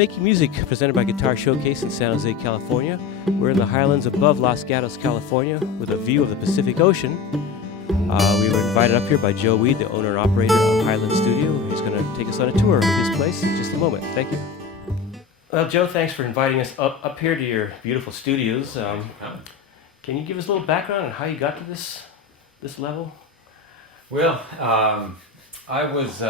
Making Music, presented by Guitar Showcase in San Jose, California. We're in the highlands above Los Gatos, California, with a view of the Pacific Ocean. We were invited up here by Joe Weed, the owner and operator of HighLand Studio. He's going to take us on a tour of his place in just a moment. Thank you. Well, Joe, thanks for inviting us up here to your beautiful studios. Can you give us a little background on how you got to this level? Well, I was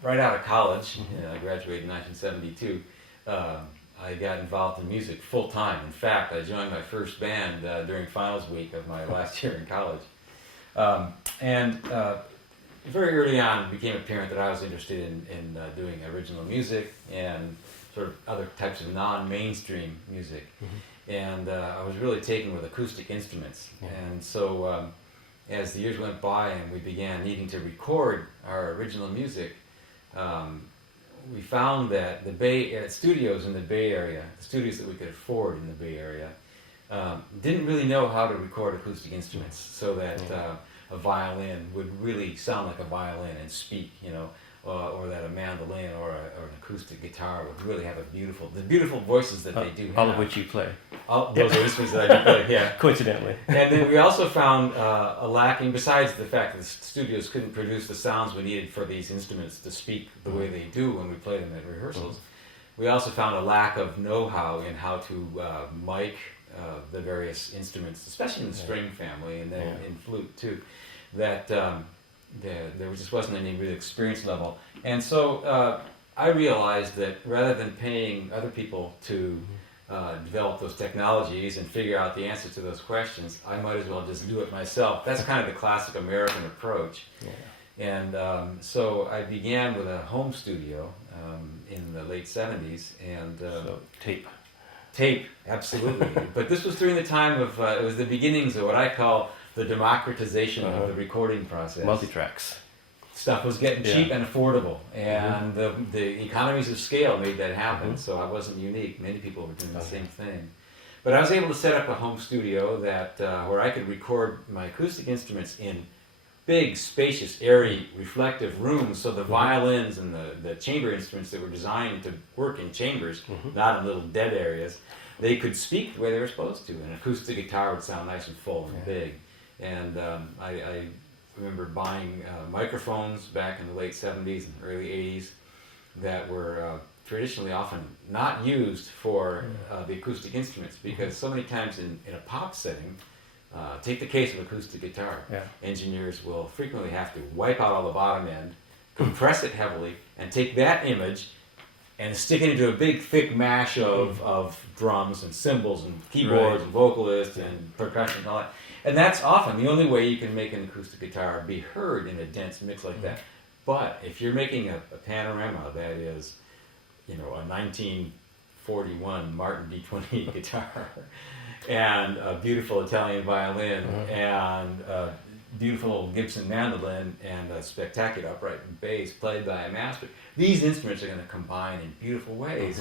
right out of college. I graduated in 1972. I got involved in music full time. In fact, I joined my first band during finals week of my last year in college. Very early on, it became apparent that I was interested in doing original music and sort of other types of non-mainstream music. And I was really taken with acoustic instruments. And so as the years went by and we began needing to record our original music, we found that the studios in the Bay Area, the studios that we could afford in the Bay Area, didn't really know how to record acoustic instruments so that a violin would really sound like a violin and speak, or that a mandolin or an acoustic guitar would really have the beautiful voices that they do have. All of which you play. Those are instruments that I do play, yeah. Coincidentally. And then we also found a lacking, besides the fact that the studios couldn't produce the sounds we needed for these instruments to speak the way they do when we play them at rehearsals. We also found a lack of know-how in how to mic the various instruments, especially in the string family and then in flute too, that there just wasn't any real experience level. And so I realized that rather than paying other people to develop those technologies and figure out the answer to those questions, I might as well just do it myself. That's kind of the classic American approach. And so I began with a home studio in the late 70s. And so Tape, absolutely. But this was during the time of, it was the beginnings of what I call the democratization of the recording process. Multitracks. Stuff was getting cheap and affordable, and the economies of scale made that happen, so I wasn't unique. Many people were doing the same thing. But I was able to set up a home studio that where I could record my acoustic instruments in big, spacious, airy, reflective rooms, so the violins and the chamber instruments that were designed to work in chambers, not in little dead areas, they could speak the way they were supposed to. An acoustic guitar would sound nice and full and big. And I remember buying microphones back in the late 70s and early 80s that were traditionally often not used for the acoustic instruments, because so many times in a pop setting, take the case of acoustic guitar, engineers will frequently have to wipe out all the bottom end, compress it heavily, and take that image and stick it into a big thick mash of drums and cymbals and keyboards and vocalists and percussion and all that. And that's often the only way you can make an acoustic guitar be heard in a dense mix like that. But if you're making a panorama that is, a 1941 Martin D28 guitar and a beautiful Italian violin and a beautiful Gibson mandolin and a spectacular upright bass played by a master, these instruments are going to combine in beautiful ways.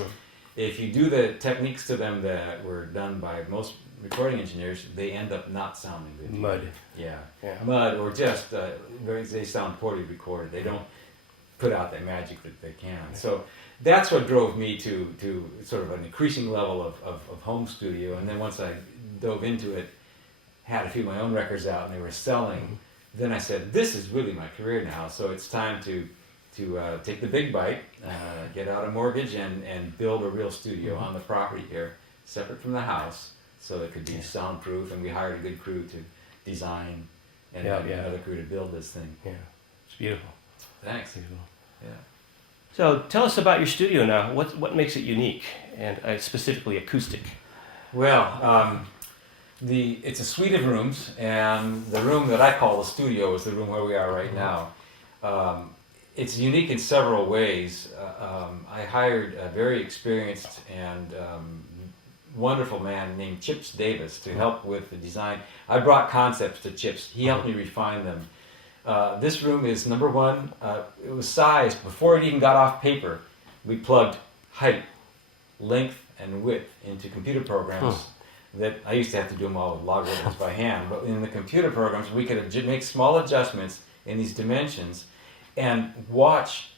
If you do the techniques to them that were done by most recording engineers, they end up not sounding good. Mud. Yeah. Mud, or just they sound poorly recorded. They don't put out that magic that they can. So that's what drove me to sort of an increasing level of home studio. And then once I dove into it, had a few of my own records out and they were selling, then I said, this is really my career now. So it's time to take the big bite, get out a mortgage and build a real studio on the property here, separate from the house, so it could be soundproof. And we hired a good crew to design and another crew to build this thing. Yeah, it's beautiful. Thanks. Beautiful. Yeah. So tell us about your studio now. What makes it unique, and specifically acoustic? Well, it's a suite of rooms, and the room that I call the studio is the room where we are right now. It's unique in several ways. I hired a very experienced and wonderful man named Chips Davis to help with the design. I brought concepts to Chips. He helped me refine them. This room is, number one, it was sized, before it even got off paper, we plugged height, length, and width into computer programs that I used to have to do them all with logarithms by hand, but in the computer programs we could make small adjustments in these dimensions and watch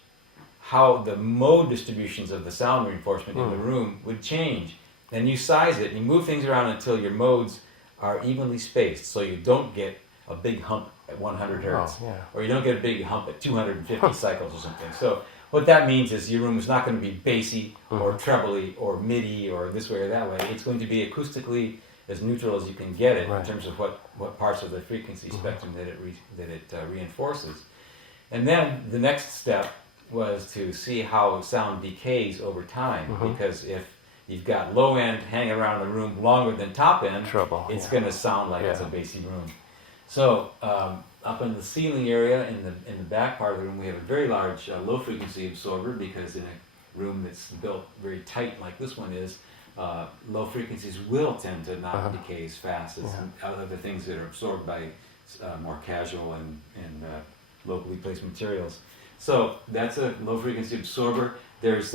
how the mode distributions of the sound reinforcement in the room would change. And you size it, and you move things around until your modes are evenly spaced, so you don't get a big hump at 100 hertz, or you don't get a big hump at 250 cycles or something. So what that means is your room is not going to be bassy or trebly or midi or this way or that way. It's going to be acoustically as neutral as you can get it in terms of what parts of the frequency spectrum that it reinforces. And then the next step was to see how sound decays over time, because if you've got low end hanging around the room longer than top end, it's going to sound like it's a bassy room. So up in the ceiling area, in the back part of the room, we have a very large low frequency absorber, because in a room that's built very tight like this one is, low frequencies will tend to not decay as fast as other things that are absorbed by more casual and locally placed materials. So that's a low frequency absorber. There's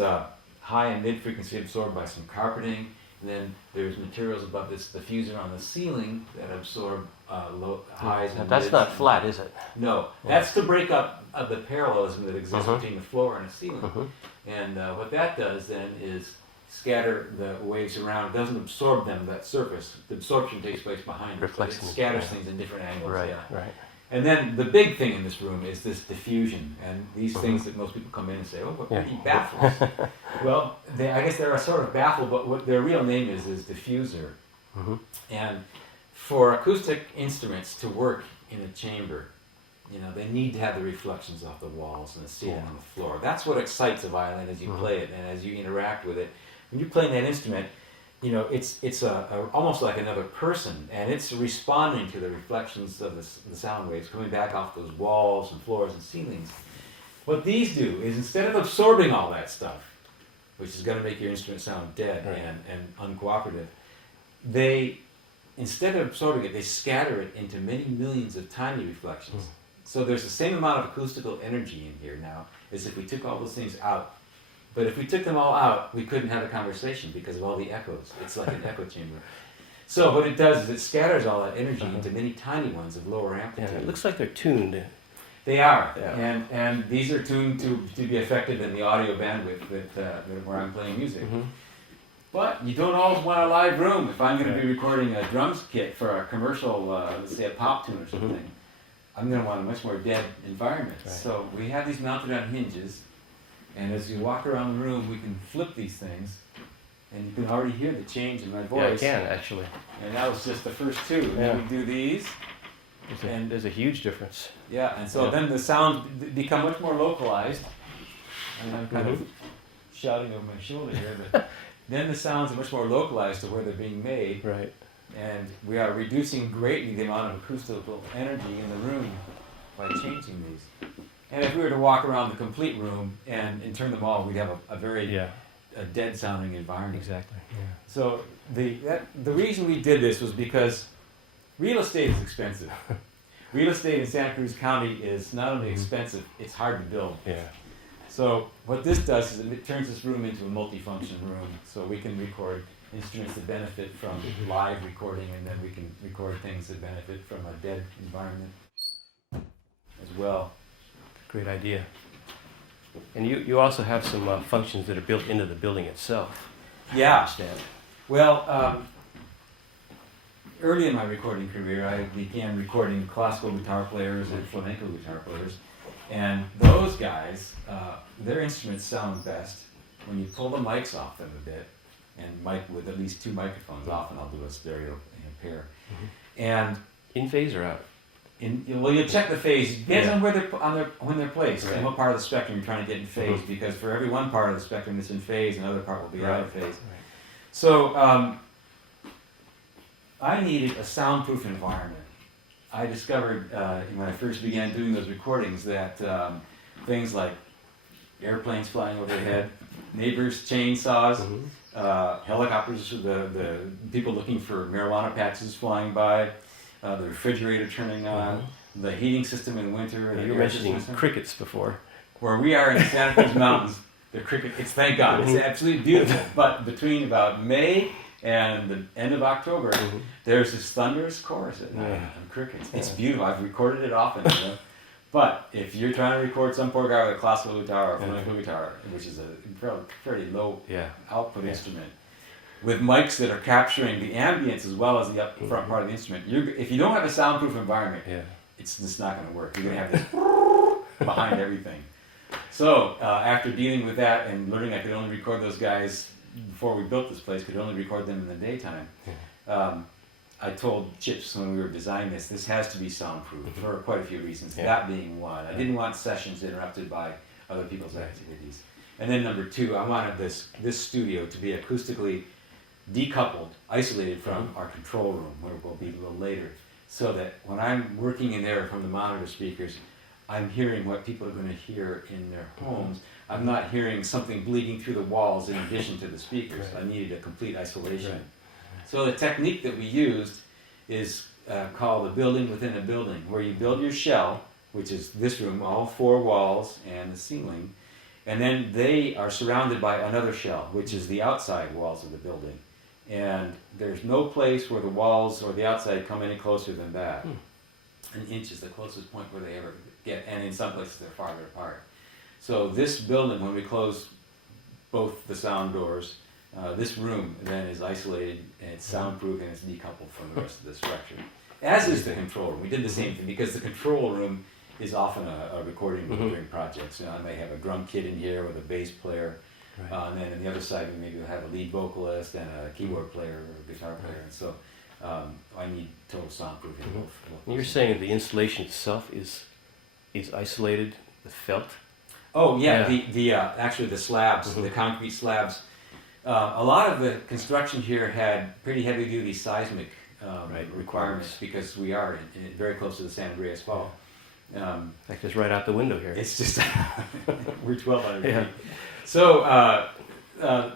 high and mid frequency absorbed by some carpeting. And then there's materials above this diffuser on the ceiling that absorb low highs and That's mids. not flat, is it? No, that's to break up the parallelism that exists between the floor and the ceiling. And what that does then is scatter the waves around. It doesn't absorb them, that surface. The absorption takes place behind it. So it scatters things in different angles. Right. And then the big thing in this room is this diffusion, and these things that most people come in and say, oh, what pretty baffles. Well, I guess they're sort of baffled, but what their real name is diffuser. And for acoustic instruments to work in a chamber, they need to have the reflections off the walls and the ceiling and the floor. That's what excites a violin as you play it and as you interact with it. When you're playing that instrument, it's almost like another person, and it's responding to the reflections of the sound waves coming back off those walls and floors and ceilings. What these do is, instead of absorbing all that stuff, which is going to make your instrument sound dead and uncooperative, instead of absorbing it, they scatter it into many millions of tiny reflections. So there's the same amount of acoustical energy in here now as if we took all those things out. But if we took them all out, we couldn't have a conversation because of all the echoes. It's like an echo chamber. So what it does is it scatters all that energy into many tiny ones of lower amplitude. It looks like they're tuned. They are, and these are tuned to be effective in the audio bandwidth where I'm playing music. But you don't always want a live room. If I'm going to be recording a drums kit for a commercial, let's say a pop tune or something, I'm going to want a much more dead environment. So we have these mounted on hinges. And as you walk around the room, we can flip these things, and you can already hear the change in my voice. Yeah, I can, actually. And that was just the first two. And then we do these. There's a huge difference. Yeah, and so then the sounds become much more localized. And I'm kind of shouting over my shoulder here, but then the sounds are much more localized to where they're being made. Right. And we are reducing greatly the amount of acoustical energy in the room by changing these. And if we were to walk around the complete room and turn them all, we'd have a very a dead sounding environment. Exactly. Yeah. So the reason we did this was because real estate is expensive. Real estate in Santa Cruz County is not only expensive, it's hard to build. Yeah. So what this does is it turns this room into a multifunction room, so we can record instruments that benefit from live recording, and then we can record things that benefit from a dead environment as well. Great idea. And you also have some functions that are built into the building itself. Yeah. I understand. Well, early in my recording career, I began recording classical guitar players and flamenco guitar players. And those guys, their instruments sound best when you pull the mics off them a bit, and mic with at least two microphones. Often I'll do a stereo pair. And in phase or out? Well, you check the phase. It depends on where when they're placed and what part of the spectrum you're trying to get in phase. Because for every one part of the spectrum that's in phase, another part will be out of phase. So I needed a soundproof environment. I discovered when I first began doing those recordings that things like airplanes flying overhead, neighbors' chainsaws, helicopters, the people looking for marijuana patches flying by, the refrigerator turning on, the heating system in winter. You were mentioning crickets before. Where we are in the Santa Cruz Mountains, the crickets, thank God, it's absolutely beautiful. But between about May and the end of October, there's this thunderous chorus at night and crickets. It's beautiful. I've recorded it often. But if you're trying to record some poor guy with a classical guitar or a flamenco guitar, which is a fairly low output instrument, with mics that are capturing the ambience as well as the up front part of the instrument, if you don't have a soundproof environment, it's just not going to work. You're going to have this behind everything. So after dealing with that and learning I could only record those guys before we built this place, could only record them in the daytime, I told Chips when we were designing this has to be soundproof for quite a few reasons, that being one. I didn't want sessions interrupted by other people's activities. And then number two, I wanted this studio to be acoustically decoupled, isolated from our control room, where we'll be a little later, so that when I'm working in there from the monitor speakers, I'm hearing what people are going to hear in their homes. I'm not hearing something bleeding through the walls in addition to the speakers. I needed a complete isolation. So the technique that we used is called a building within a building, where you build your shell, which is this room, all four walls and the ceiling, and then they are surrounded by another shell, which is the outside walls of the building. And there's no place where the walls or the outside come any closer than that. An inch is the closest point where they ever get, and in some places they're farther apart. So this building, when we close both the sound doors, this room then is isolated and it's soundproof and it's decoupled from the rest of the structure. As is the control room. We did the same thing because the control room is often a recording room during projects. I may have a drum kit in here with a bass player, and then on the other side we maybe have a lead vocalist and a keyboard player or a guitar player. And so I need total soundproofing. You're saying the installation itself is isolated with felt? Oh yeah, actually the slabs, the concrete slabs. A lot of the construction here had pretty heavy-duty seismic requirements because we are very close to the San Andreas Fault. In fact, it's right out the window here. It's just we're 1,200 feet. So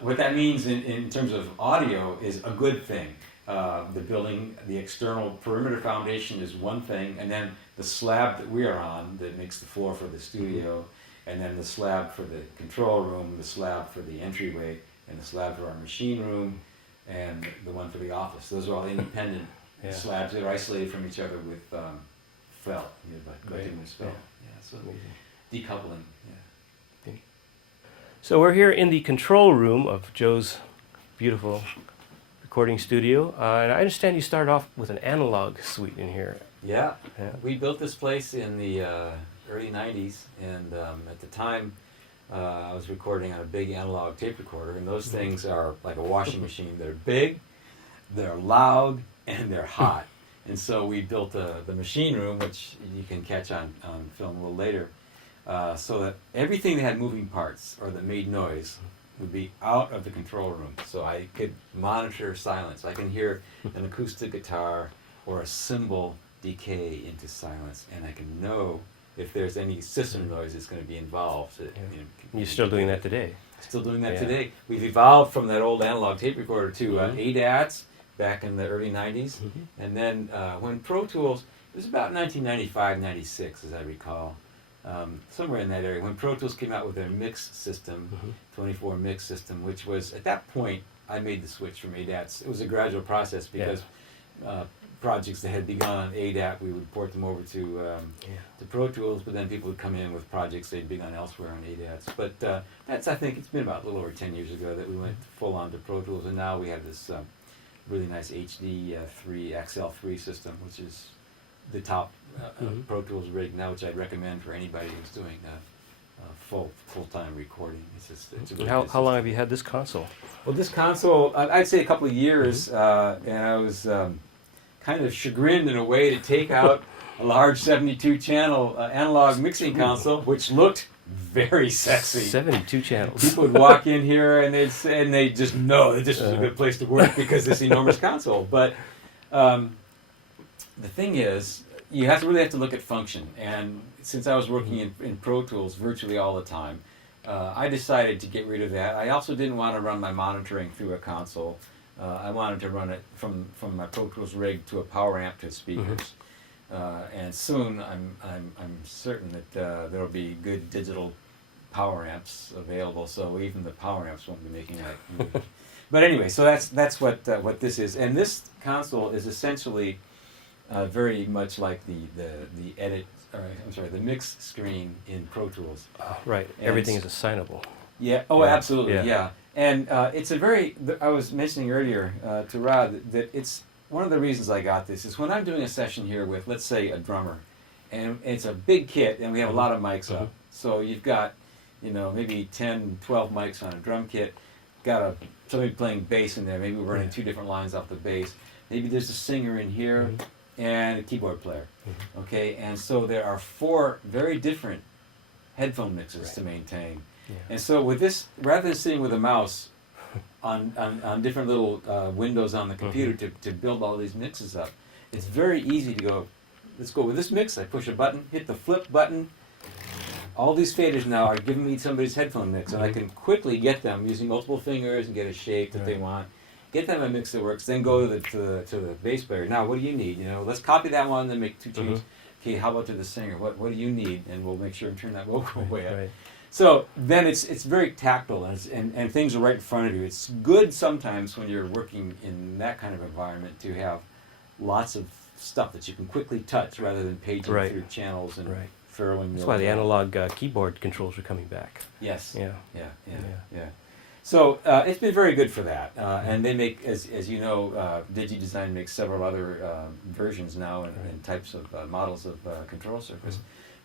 what that means in terms of audio is a good thing. The building, the external perimeter foundation is one thing, and then the slab that we are on that makes the floor for the studio, and then the slab for the control room, the slab for the entryway, and the slab for our machine room, and the one for the office. Those are all independent slabs that are isolated from each other with felt, bituminous felt. So decoupling. So we're here in the control room of Joe's beautiful recording studio, and I understand you started off with an analog suite in here. Yeah. We built this place in the early 90s, and at the time I was recording on a big analog tape recorder, and those things are like a washing machine. They're big, they're loud, and they're hot. And so we built the machine room, which you can catch on film a little later, so that everything that had moving parts or that made noise would be out of the control room. So I could monitor silence. I can hear an acoustic guitar or a cymbal decay into silence, and I can know if there's any system noise that's going to be involved. You're still doing that today? Still doing that today. We've evolved from that old analog tape recorder to ADATs back in the early 90s. And then when Pro Tools, it was about 1995, 96 as I recall, somewhere in that area, when Pro Tools came out with their mix system, 24 mix system, which was, at that point, I made the switch from ADATs. It was a gradual process because projects that had begun on ADAT, we would port them over to Pro Tools, but then people would come in with projects they'd begun elsewhere on ADATs. But that's, I think, it's been about a little over 10 years ago that we went full on to Pro Tools, and now we have this really nice HD 3 XL3 system, which is the top Pro Tools rig now, which I'd recommend for anybody who's doing full-time recording. It's a really How long have you had this console? Well, this console, I'd say a couple of years, and I was kind of chagrined in a way to take out a large 72-channel analog mixing console, which looked very sexy. 72 channels. People would walk in here and they'd just know that this was a good place to work because this enormous console. But the thing is, you really have to look at function. And since I was working in Pro Tools virtually all the time, I decided to get rid of that. I also didn't want to run my monitoring through a console. I wanted to run it from my Pro Tools rig to a power amp to speakers. And soon I'm certain that there will be good digital power amps available, so even the power amps won't be making that. But anyway, so that's what this is. And this console is essentially very much like the Edit the mix screen in Pro Tools. Right. And Everything is assignable. Yeah. Oh, Yeah. absolutely. Yeah. Yeah. And it's a very. I was mentioning earlier to Rod that it's one of the reasons I got this is when I'm doing a session here with, let's say, a drummer, and it's a big kit, and we have a lot of mics up. So you've got, maybe 10, 12 mics on a drum kit. Got somebody playing bass in there. Maybe we're running 2 different lines off the bass. Maybe there's a singer in here and a keyboard player. Okay, and so there are 4 very different headphone mixes to maintain. Yeah. And so with this, rather than sitting with a mouse on different little windows on the computer to build all these mixes up, it's very easy to go, let's go with this mix. I push a button, hit the flip button. All these faders now are giving me somebody's headphone mix, and I can quickly get them using multiple fingers and get a shape that they want. Get them a mix that works, then go to the bass player. Now, what do you need? Let's copy that one, then make 2 changes. Okay, how about to the singer? What do you need? And we'll make sure and turn that vocal way up. Right. So then it's very tactile, and things are right in front of you. It's good sometimes when you're working in that kind of environment to have lots of stuff that you can quickly touch rather than paging through channels and furrowing. That's why the analog keyboard controls are coming back. Yes. Yeah. Yeah. So it's been very good for that, and they make, as you know, DigiDesign makes several other versions now and types of models of control surface.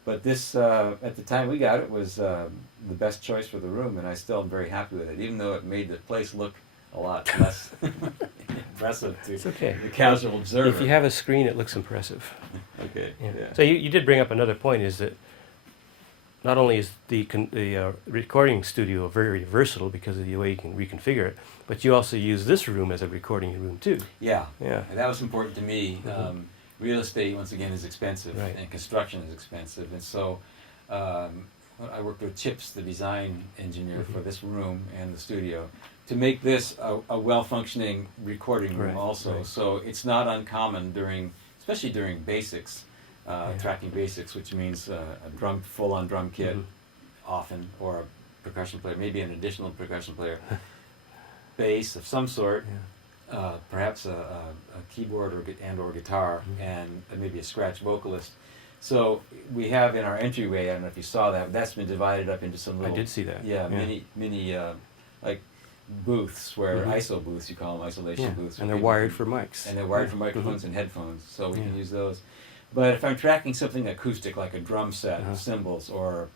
But this, at the time we got it, was the best choice for the room, and I still am very happy with it, even though it made the place look a lot less impressive to the casual observer. If you have a screen, it looks impressive. Okay. Yeah. So you did bring up another point, is that not only is the recording studio very versatile because of the way you can reconfigure it, but you also use this room as a recording room too. Yeah. And that was important to me. Real estate, once again, is expensive, and construction is expensive. And so I worked with Chips, the design engineer for this room and the studio, to make this a well-functioning recording room also. So it's not uncommon especially during basics, tracking basics, which means a full-on drum kit often, or a percussion player, maybe an additional percussion player, bass of some sort, perhaps a keyboard or guitar, and maybe a scratch vocalist. So we have in our entryway, I don't know if you saw that, that's been divided up into some little... I did see that. Yeah, mini like booths, where ISO booths, you call them, isolation booths. And they're wired for mics. And they're wired for microphones and headphones, so we can use those. But if I'm tracking something acoustic, like a drum set of cymbals or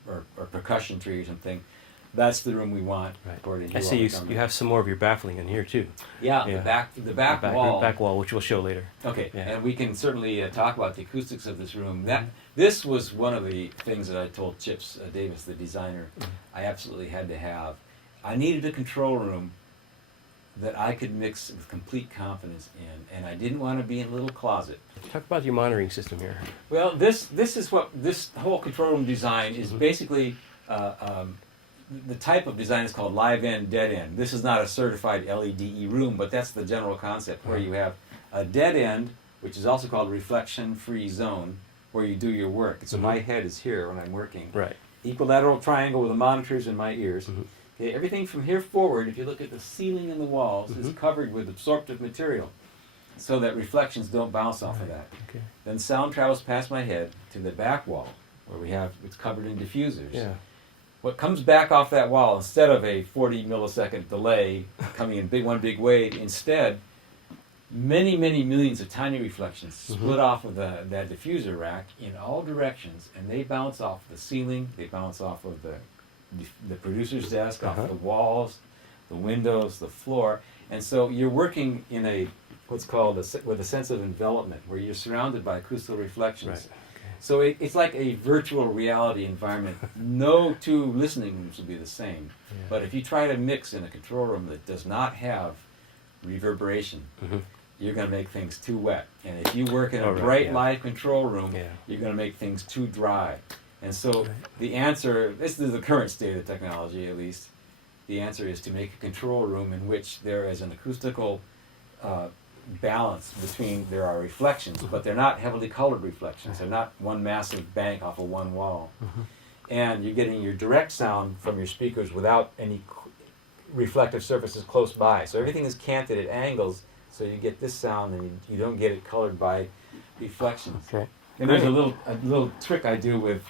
percussion tree or something, that's the room we want. According to I see you have some more of your baffling in here too. Yeah, the back wall. Back wall, which we'll show later. Okay, and we can certainly talk about the acoustics of this room. This was one of the things that I told Chips Davis, the designer, I absolutely had to have. I needed a control room that I could mix with complete confidence in, and I didn't want to be in a little closet. Talk about your monitoring system here. Well, this is what this whole control room design is basically. The type of design is called live end, dead end. This is not a certified LEDE room, but that's the general concept, where you have a dead end, which is also called reflection-free zone, where you do your work. So my head is here when I'm working. Right. Equilateral triangle with the monitors in my ears. Okay, everything from here forward, if you look at the ceiling and the walls, is covered with absorptive material, so that reflections don't bounce off of that. Okay. Then sound travels past my head to the back wall, where it's covered in diffusers. Yeah. What comes back off that wall, instead of a 40 millisecond delay coming in one big wave, instead, many millions of tiny reflections split off of that diffuser rack in all directions, and they bounce off the ceiling, they bounce off of the producer's desk, off the walls, the windows, the floor. And so you're working in what's called with a sense of envelopment, where you're surrounded by acoustical reflections. Right. So it's like a virtual reality environment. No 2 listening rooms will be the same. Yeah. But if you try to mix in a control room that does not have reverberation, you're going to make things too wet. And if you work in a bright live control room, you're going to make things too dry. And so the answer, this is the current state of technology at least, the answer is to make a control room in which there is an acoustical balance between, there are reflections, but they're not heavily colored reflections. They're not one massive bank off of one wall. And you're getting your direct sound from your speakers without any reflective surfaces close by. So everything is canted at angles, so you get this sound and you don't get it colored by reflections. Okay. And there's a little trick I do with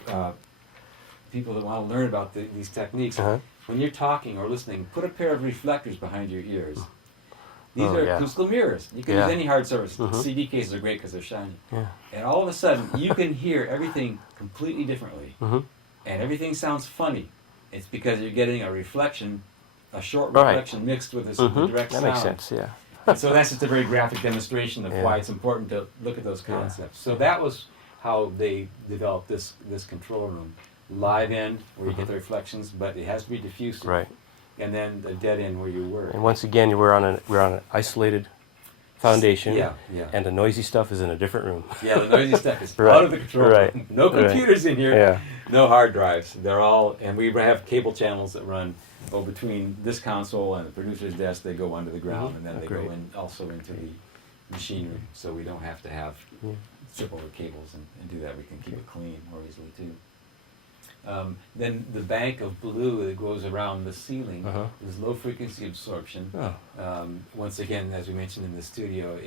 people that want to learn about these techniques. When you're talking or listening, put a pair of reflectors behind your ears. These are acoustical mirrors. You can use any hard surface. CD cases are great because they're shiny. And all of a sudden, you can hear everything completely differently. And everything sounds funny. It's because you're getting a reflection, a short reflection mixed with this direct sound. That makes sense, yeah. And so that's just a very graphic demonstration of why it's important to look at those concepts. So that was how they developed this control room. Live end, where you get the reflections, but it has to be diffused. Right. And then the dead end where you work. And once again, we're on an isolated foundation. Yeah. And the noisy stuff is in a different room. Yeah, the noisy stuff is out of the control room. No computers in here. Yeah. No hard drives. They're all, and we have cable channels that run between this console and the producer's desk. They go under the ground, and then they go in also into the machinery. So we don't have to have strip over cables and do that. We can keep it clean more easily too. Then the bank of blue that goes around the ceiling is low frequency absorption. Once again, as we mentioned in the studio,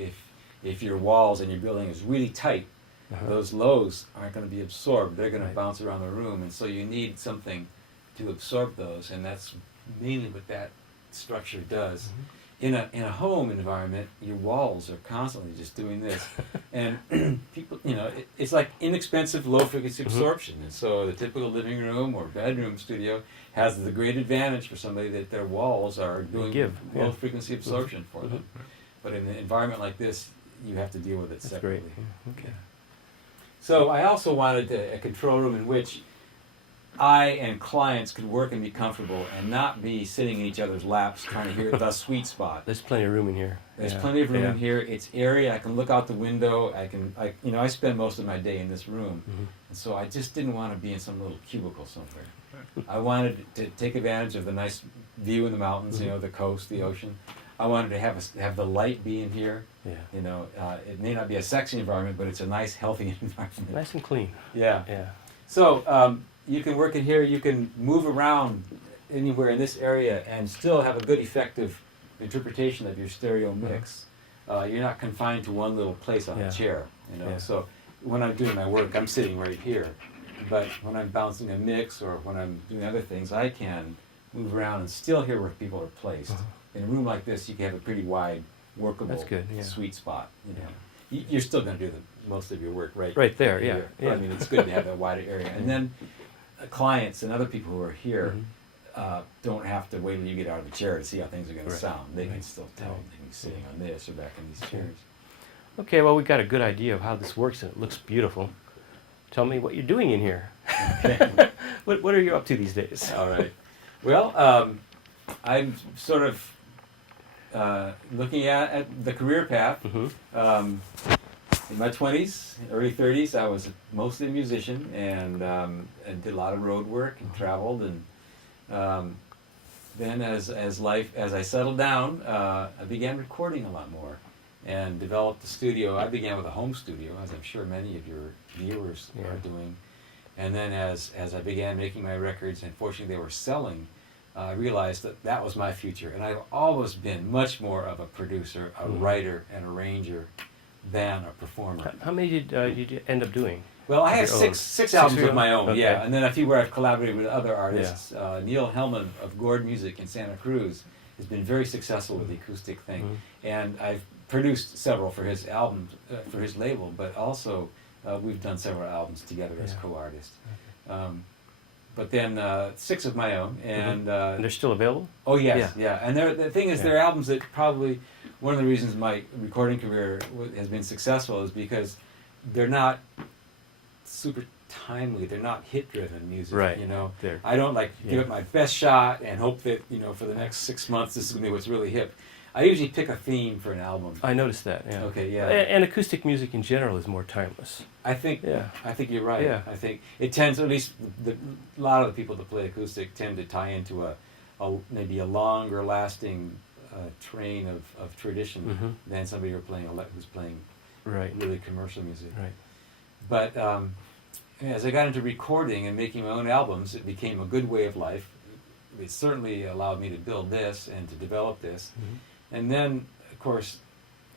if your walls and your building is really tight, those lows aren't going to be absorbed. They're going to bounce around the room, and so you need something to absorb those, and that's mainly what that structure does. In a home environment, your walls are constantly just doing this, and people, it's like inexpensive low frequency absorption. And so the typical living room or bedroom studio has the great advantage for somebody that their walls are doing low frequency absorption for them. But in an environment like this, you have to deal with it separately. That's great. Okay. So I also wanted a control room in which I and clients could work and be comfortable and not be sitting in each other's laps trying to hear the sweet spot. There's plenty of room in here. There's plenty of room in here. It's airy. I can look out the window. I spend most of my day in this room. And so I just didn't want to be in some little cubicle somewhere. I wanted to take advantage of the nice view in the mountains, the coast, the ocean. I wanted to have the light be in here. It may not be a sexy environment, but it's a nice, healthy environment. Nice and clean. Yeah. So you can work in here. You can move around anywhere in this area and still have a good, effective interpretation of your stereo mix. You're not confined to one little place on a chair. So when I'm doing my work, I'm sitting right here. But when I'm bouncing a mix or when I'm doing other things, I can move around and still hear where people are placed. In a room like this, you can have a pretty wide, workable, sweet spot. You're still going to do most of your work right there. But, I mean, it's good to have a wider area. And then clients and other people who are here don't have to wait till you get out of the chair to see how things are going to sound. They can still tell. They can be sitting on this or back in these chairs. Okay, well, we've got a good idea of how this works, and it looks beautiful. Tell me what you're doing in here. Okay. What are you up to these days? All right. Well, I'm sort of looking at the career path. In my 20s, early 30s, I was mostly a musician and did a lot of road work and traveled. And then as I settled down, I began recording a lot more and developed a studio. I began with a home studio, as I'm sure many of your viewers are doing. And then as I began making my records, and fortunately they were selling, I realized that was my future. And I've always been much more of a producer, a writer, and arranger than a performer. How many did you end up doing? Well, I have six albums of my own, Okay. and then a few where I've collaborated with other artists. Neil Hellman of Gord Music in Santa Cruz has been very successful with the acoustic thing, and I've produced several for his albums, for his label, but also we've done several albums together as co-artists. But then 6 of my own, and they're still available? Oh yes, and the thing is, they're albums that probably one of the reasons my recording career has been successful is because they're not super timely. They're not hit-driven music. Right. I don't give it my best shot and hope that for the next 6 months this is gonna be what's really hip. I usually pick a theme for an album. I noticed that. Yeah. Okay. Yeah. And acoustic music in general is more timeless. I think. Yeah. I think you're right. Yeah. I think it tends, at least a lot of the people that play acoustic tend to tie into maybe a longer lasting train of tradition than somebody who's playing really commercial music. Right. But as I got into recording and making my own albums, it became a good way of life. It certainly allowed me to build this and to develop this. And then, of course,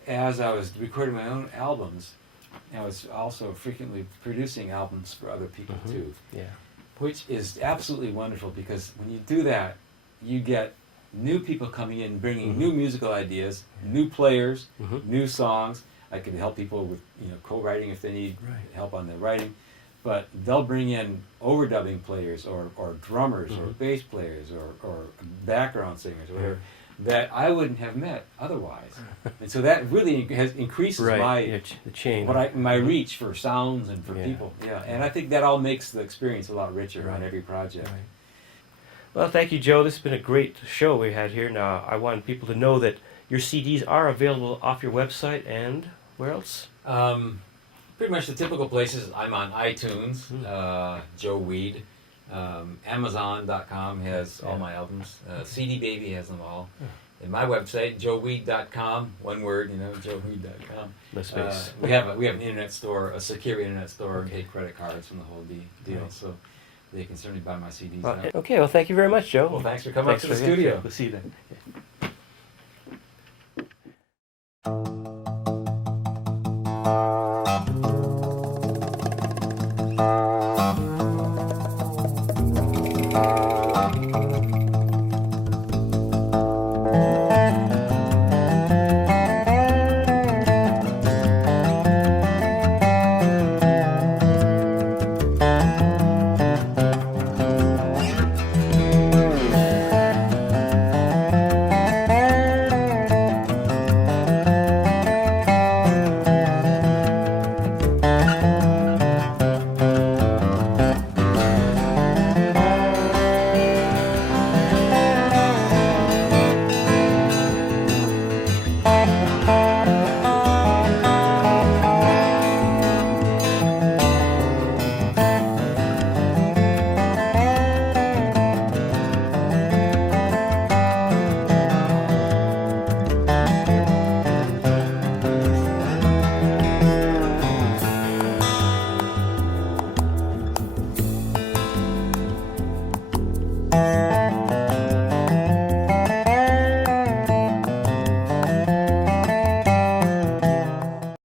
as I was recording my own albums, I was also frequently producing albums for other people too, Yeah. which is absolutely wonderful because when you do that, you get new people coming in, bringing new musical ideas, new players, new songs. I can help people with co-writing if they need help on the writing, but they'll bring in overdubbing players or drummers or bass players or background singers or whatever that I wouldn't have met otherwise. And so that really increases the chain. my reach for sounds and for people. Yeah, and I think that all makes the experience a lot richer on every project. Right. Well, thank you, Joe. This has been a great show we had here. Now, I want people to know that your CDs are available off your website, and where else? Pretty much the typical places. I'm on iTunes, Joe Weed. Amazon.com has all my albums. CD Baby has them all. And my website, joeweed.com, one word, joeweed.com. No space. We have an internet store, a secure internet store, and take credit cards from the whole deal. Right. So they can certainly buy my CDs. Okay, well, thank you very much, Joe. Well, thanks for coming up to the studio. We'll see you then.